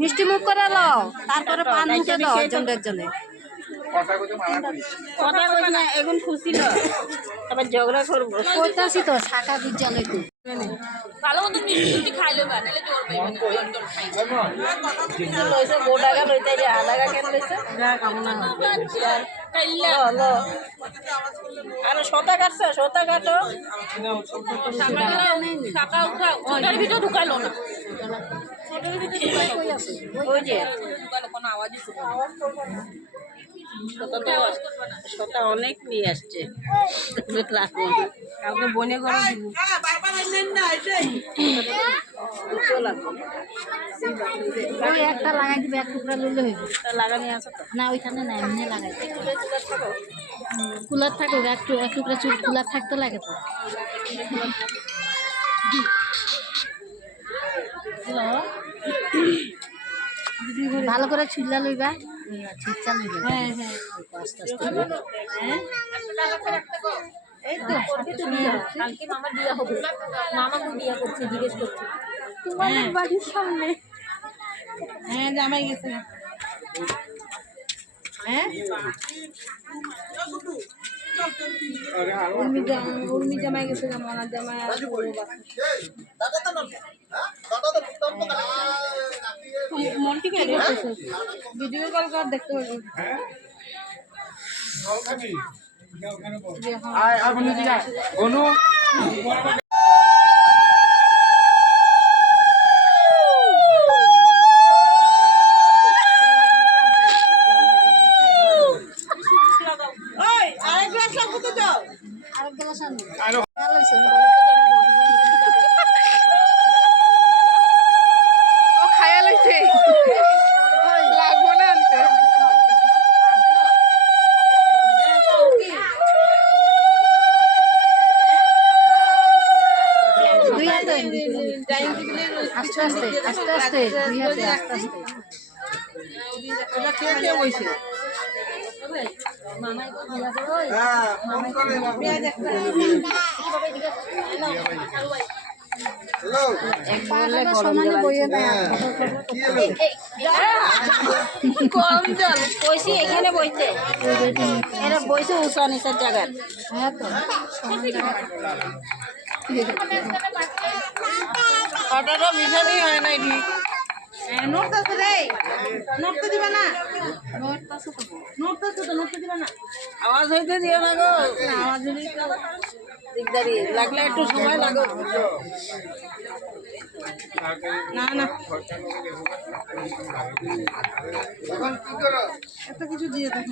মিষ্টি মুখ করে লো, তারপরে পান মুখে দাও একজনে একজনে। কথা কইছ না, এখন খুশি না, আবার ঝগড়া করবো। কইতাছি তো শাখা বুঝা লইতো ভালো মতো মিষ্টি খাইলে বা নাহলে জোর পাইবে না, জোর জোর খাইবে। লইছে 2 টাকা লইতে যে 1 টাকা কেন লইছে? যা কামনা কাইল্লা লো আর শতা কাটছে, শতা কাটো। টাকা উঠা ওটার ভিতর ঢুকাইলো না, ওই যে ঢুকাইলো কোনো আওয়াজই শুনবো না। শতা অনেক নিয়ে আসছে, রাখবো না কাউকে বনে করে দিব। ওই একটা লাগাই দিবে, এক টুকরা লইলে হইব। লাগানি আছে তো না ওইখানে না, এমনি লাগাই কুলার থাকুক, একটু এক টুকরা চুল কুলার থাকতে লাগে তো। ভালো করে ছুইলা লইবা, ছিচ্চা লইবা। হ্যাঁ হ্যাঁ আস্তে আস্তে। এই তো কালকে মামার বিয়ে হবে, মামা কোন বিয়ে করছে জিজ্ঞেস করছে তোমাদের বাড়ির সামনে। হ্যাঁ জামাই গেছে। হ্যাঁ উর্মি জামাই গেছে, মনার জামাই মন্টিকে ভিডিও কল কর দেখতে পাবি। আস্তে আস্তে আস্তে আস্তে দুই হাতে আস্তে আস্তে। কম জল বইছি, এখানে বইতে এরা বইছে উঁচা নিচের জায়গায়। হ্যাঁ তো অটোটা মিশানি হয় নাই ঠিক। নোটটা রে, নোটটা দিবা না, নোটটা দিবা না। আওয়াজ হইতে দিও না গো, আওয়াজ হইলে দিকদারি লাগলে একটু সময় লাগো। না না এত কিছু দিয়ে দেখ।